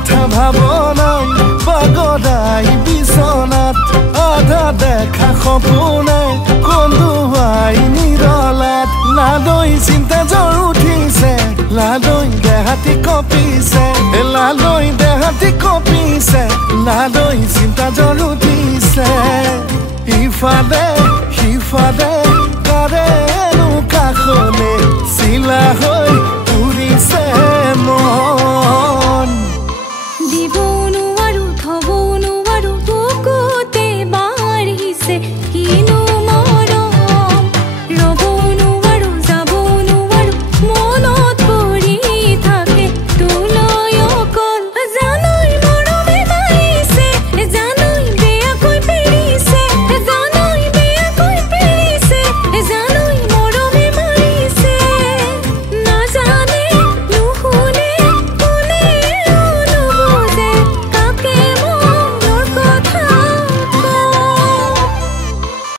মিঠা ভাবনাই বাগদাই বিছনাত আধা দেখা সপোনে কন্দুৱাই নিৰলাত লালৈ চিন্তা জ্বৰ উঠিছে লালৈ দেহাতি কঁপিছে লালৈ দেহাতি কঁপিছে লালৈ চিন্তা জ্বৰ উঠিছে ইফালে সিফালে কাৰেনো কাষলে চিলা